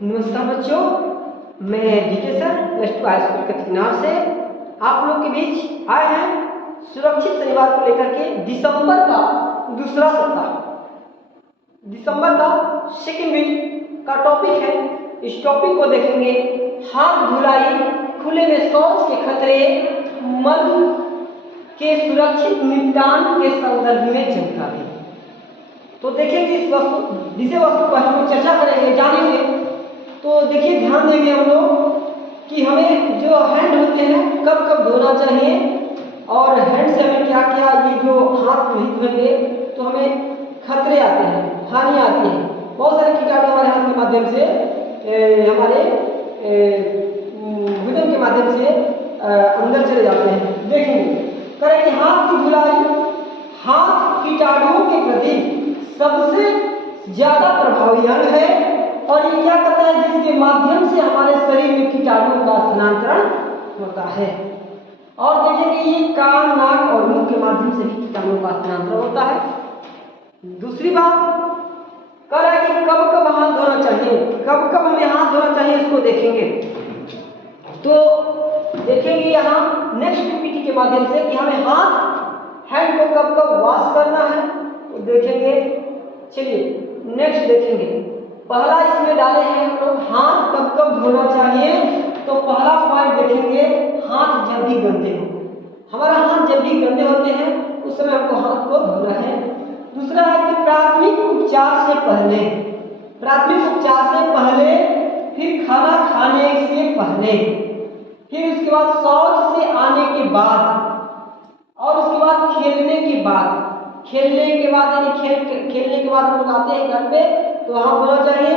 नमस्कार बच्चों, मैं DK sir plus two high school Kathinar से आप लोग के बीच आए हैं सुरक्षित शनिवार को लेकर के दिसंबर का दूसरा सप्ताह, दिसंबर का सेकेंड वीक का टॉपिक है। इस टॉपिक को देखेंगे हाथ धुलाई, खुले में शौच के खतरे, मल के सुरक्षित निपटान के संदर्भ में जानकारी। तो देखेंगे इस विषय वस्तु पर हम चर्चा करेंगे, जानेंगे। तो देखिए, ध्यान देंगे हम लोग कि हमें जो हैंड होते हैं कब कब धोना चाहिए और हैंड से हमें क्या क्या, ये जो हाथ नहीं धोएंगे तो हमें खतरे आते हैं, हानि आती है। बहुत सारे कीटाणु हमारे हाथ के माध्यम से हमारे भोजन के माध्यम से अंदर चले जाते हैं। देखेंगे करेंगे हाथ की धुलाई। हाथ कीटाणुओं के प्रति सबसे ज्यादा प्रभावी अंग है और ये क्या करता है, जिसके माध्यम से हमारे शरीर में कीटाणुओं का स्थानांतरण होता है। और देखेंगे ये कान, नाक और मुंह के माध्यम से भी कीटाणुओं का स्थानांतरण होता है। दूसरी बात कह रहा है कि कब कब हाथ धोना चाहिए, कब कब हमें हाथ धोना चाहिए, इसको देखेंगे। तो देखेंगे यहाँ नेक्स्ट पीपीटी के माध्यम से कि हमें हाथ हैंड को कब कब वॉश करना है, तो देखेंगे। चलिए नेक्स्ट देखेंगे। पहला इसमें डाले हैं हम लोग हाथ कब कब धोना चाहिए। तो पहला पॉइंट देखेंगे, हाथ जब भी गंदे हो। हमारा हाथ जब भी गंदे होते हैं उस समय हमको हाथ को धोना है। दूसरा है कि प्राथमिक उपचार से पहले, प्राथमिक उपचार से पहले, फिर खाना खाने से पहले, फिर उसके बाद शौच से आने के बाद और उसके बाद खेलने के बाद। खेलने के बाद यानी खेलने के बाद हम लोग आते हैं घर पे तो हाथ धोना चाहिए।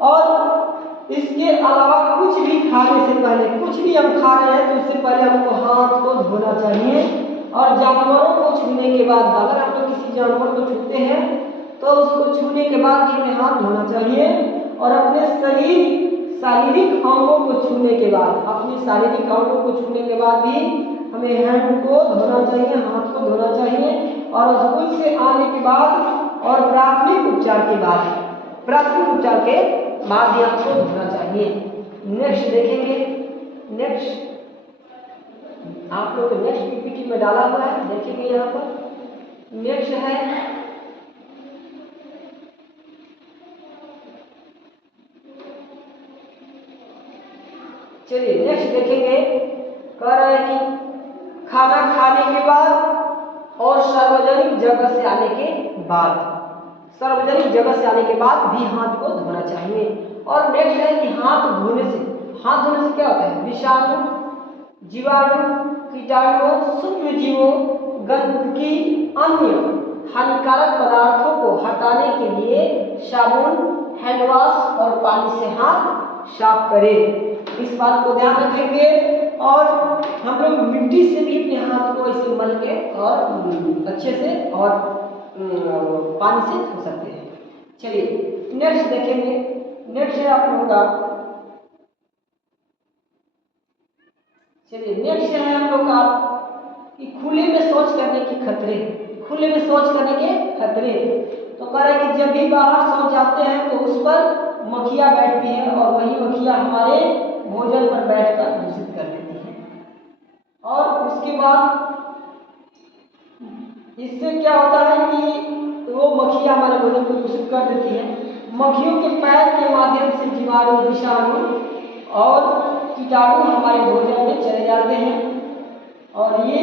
और इसके अलावा कुछ भी खाने से पहले, कुछ भी हम खा रहे हैं तो इससे पहले हमको हाथ को धोना चाहिए। और जानवरों को छूने के बाद, अगर हम लोग किसी जानवर को छूते हैं तो उसको छूने के बाद भी हमें हाथ धोना चाहिए। और अपने शारीरिक अंगों को छूने के बाद, अपने शारीरिक अंगों को छूने के बाद भी हमें हैंड को धोना चाहिए, हाथ को धोना चाहिए। और स्कूल से आने के बाद और प्राथमिक उपचार के बाद, प्राथमिक उपचार के बाद ही आपको धोना चाहिए। नेक्स्ट देखेंगे। नेक्स्ट आप लोग नेक्स्ट पीपीटी में डाला हुआ है, देखेंगे यहाँ पर। नेक्स्ट है चलिए नेक्स्ट देखेंगे। कह रहा है कि खाना खाने के बाद और सार्वजनिक जगह से आने के बाद, सार्वजनिक जगह से आने के बाद भी हाथ को धोना चाहिए। और नेक्स्ट है कि हाथ धोने से क्या होता है, विषाणु, जीवाणु, कीटाणुओं, सूक्ष्म जीवों, गंदगी, अन्य हानिकारक पदार्थों को हटाने के लिए साबुन, हैंड वॉश और पानी से हाथ साफ करें। इस बात को ध्यान रखेंगे। और हम लोग मिट्टी से भी अपने हाथ को ऐसे मल के और अच्छे से और पानी से धो सकते हैं। चलिए नेक्स्ट देखेंगे। नेक्स्ट है आप लोगों का, चलिए नेक्स्ट है हम लोग का कि खुले में शौच करने के खतरे, खुले में शौच करने के खतरे। तो कह रहे हैं कि जब भी बाहर शौच जाते हैं तो उस पर मक्खियाँ बैठती हैं और वही मक्खियाँ हमारे भोजन पर बैठकर दूषित कर देती हैं। और उसके बाद इससे क्या होता है कि वो मक्खियाँ हमारे भोजन को दूषित कर देती हैं। मक्खियों के पैर के माध्यम से जीवाणु, विषाणु और कीटाणु हमारे भोजन में चले जाते हैं और ये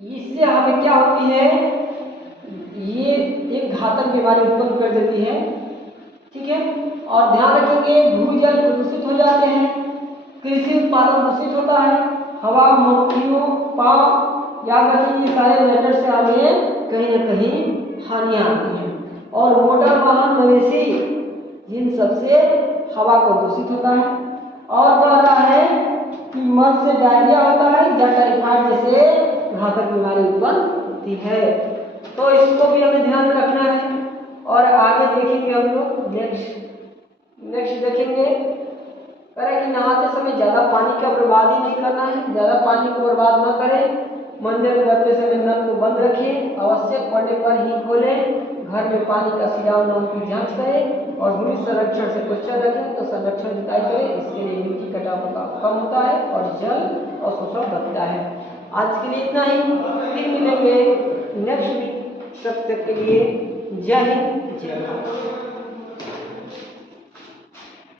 इससे हमें क्या होती है, ये एक घातक बीमारी उत्पन्न कर देती है। ठीक है। और ध्यान रखेंगे, भूजल प्रदूषित हो जाते हैं, कृषि उत्पादन दूषित होता है, हवा, मक्खियों, पाँव, याद रखिए ये सारे मैटर से हमें कहीं ना कहीं हानियाँ आती हैं। और मोटर वाहन, मवेशी, जिन सबसे हवा को दूषित होता है। और कह रहा है कि मल से डायरिया होता है या टाइफाइड जैसे घातक बीमारी उत्पन्न होती है। तो इसको भी हमें ध्यान में रखना है। और आगे देखेंगे हम लोग। नेक्स्ट देखेंगे। करें कि नहाते समय ज़्यादा पानी का बर्बादी नहीं करना है, ज़्यादा पानी को बर्बाद ना करें। मंजन करते समय नल को बंद रखें, आवश्यक पड़ने पर ही खोलें। घर में पानी का सिराव न हो की जांच करें और भूमि संरक्षण से क्वेश्चन रखें तो संरक्षण जुताई करें। इसके लिए मिट्टी कटाव कम होता है और जल अवशोषण बढ़ता है। आज के लिए इतना ही, फिर मिलेंगे नेक्स्ट वीक। तब तक के लिए जय हिंद, जय भारत।